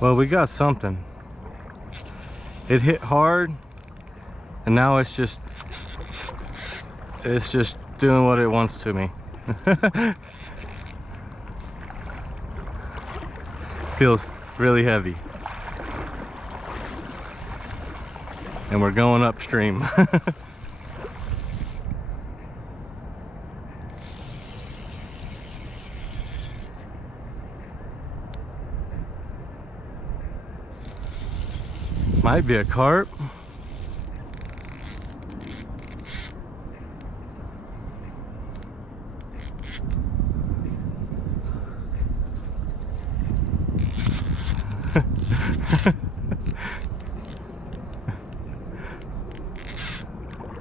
Well, we got something. It hit hard, and now it's just doing what it wants to me. Feels really heavy. And we're going upstream. Might be a carp.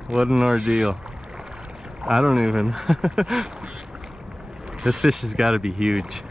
What an ordeal. I don't even. This fish has got to be huge.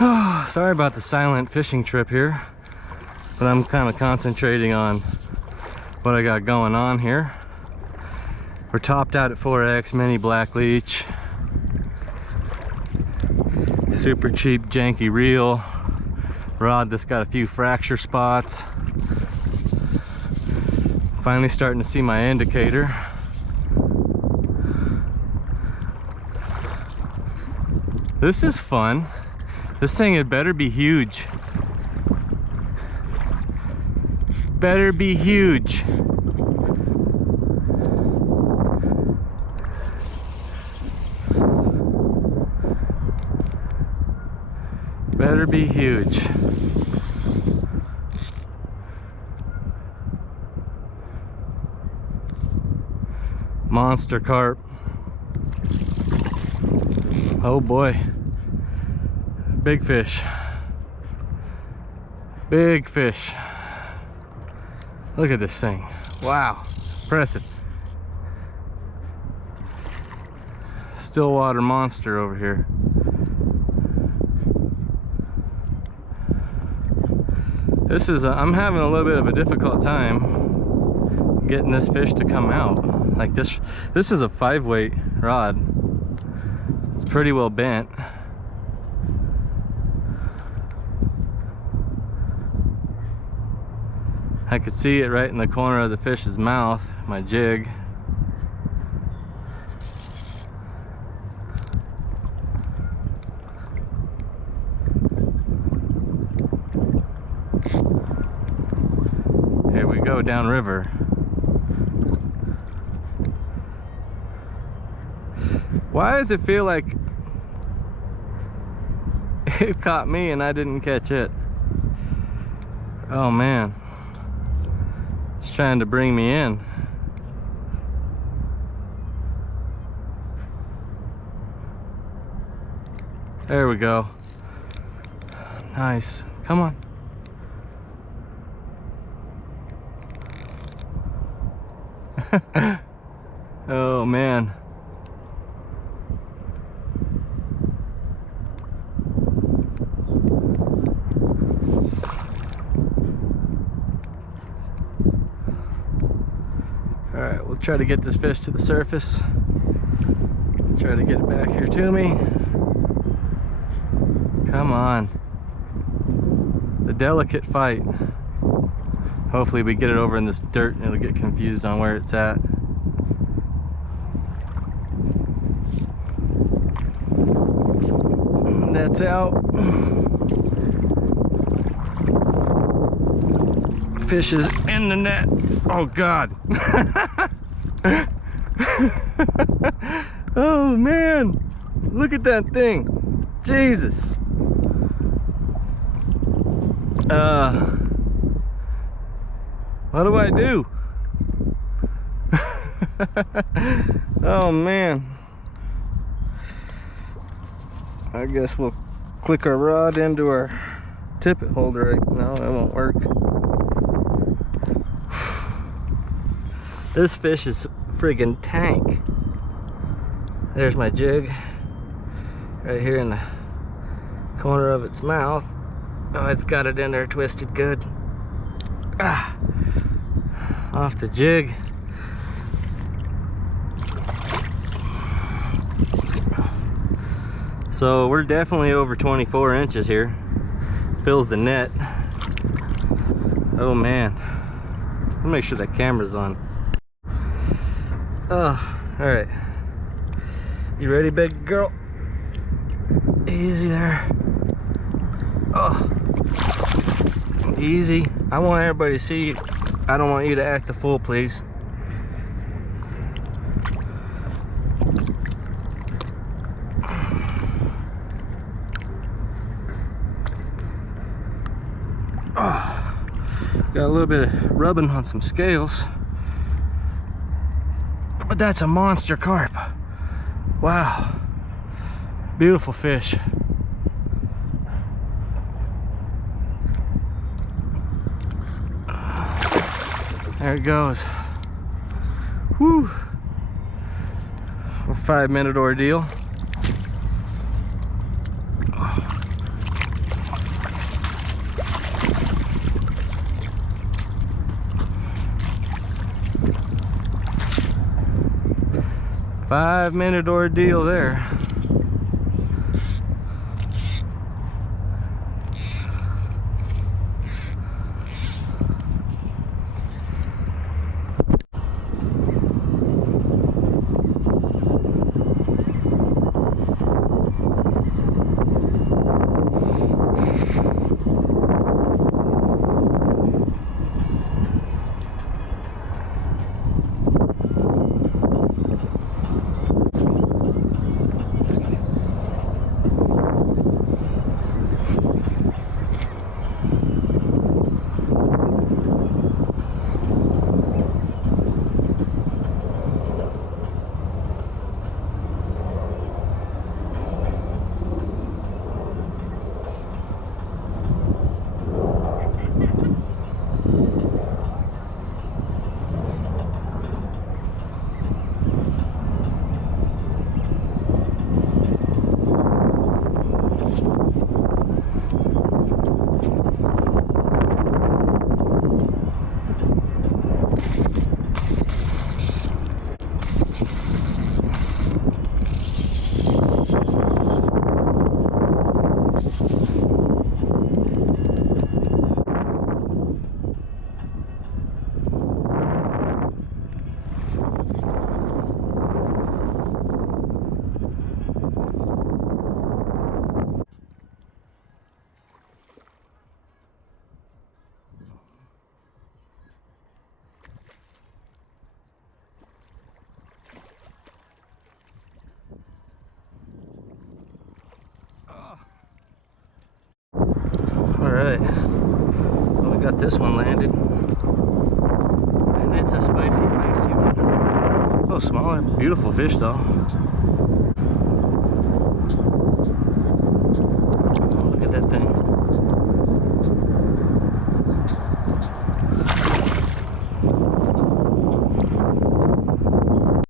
Oh, sorry about the silent fishing trip here, but I'm kind of concentrating on what I got going on here. We're topped out at 4X mini black leech, super cheap janky reel, rod that's got a few fracture spots. Finally starting to see my indicator. This is fun. This thing had better be huge. Better be huge. Better be huge. Monster carp. Oh boy. Big fish. Big fish. Look at this thing. Wow. Impressive. Stillwater monster over here. This is I'm having a little bit of a difficult time getting this fish to come out. Like this is a 5-weight rod. It's pretty well bent. I could see it right in the corner of the fish's mouth, my jig. Here we go downriver. Why does it feel like it caught me and I didn't catch it? Oh man. It's trying to bring me in. There we go. Nice. Come on. Oh man. Alright, we'll try to get this fish to the surface. Try to get it back here to me. Come on. The delicate fight. Hopefully we get it over in this dirt and it'll get confused on where it's at. That's out. Fish is in the net. Oh God. Oh man. Look at that thing. Jesus. What do I do? Oh man. I guess we'll click our rod into our tippet holder. No, that won't work. This fish is friggin' tank. There's my jig right here in the corner of its mouth. Oh, it's got it in there twisted good. Ah, off the jig. So we're definitely over 24 inches here. Fills the net. Oh man. Let me make sure that camera's on. Oh, all right. You ready, big girl? Easy there. Oh, easy. I want everybody to see you. I don't want you to act a fool, please. Oh, got a little bit of rubbing on some scales, but that's a monster carp. Wow, beautiful fish. There it goes. Whew. A 5-minute ordeal. Five-minute ordeal there. Alright, well, we got this one landed, and it's a spicy, feisty one. Oh, small, beautiful fish though.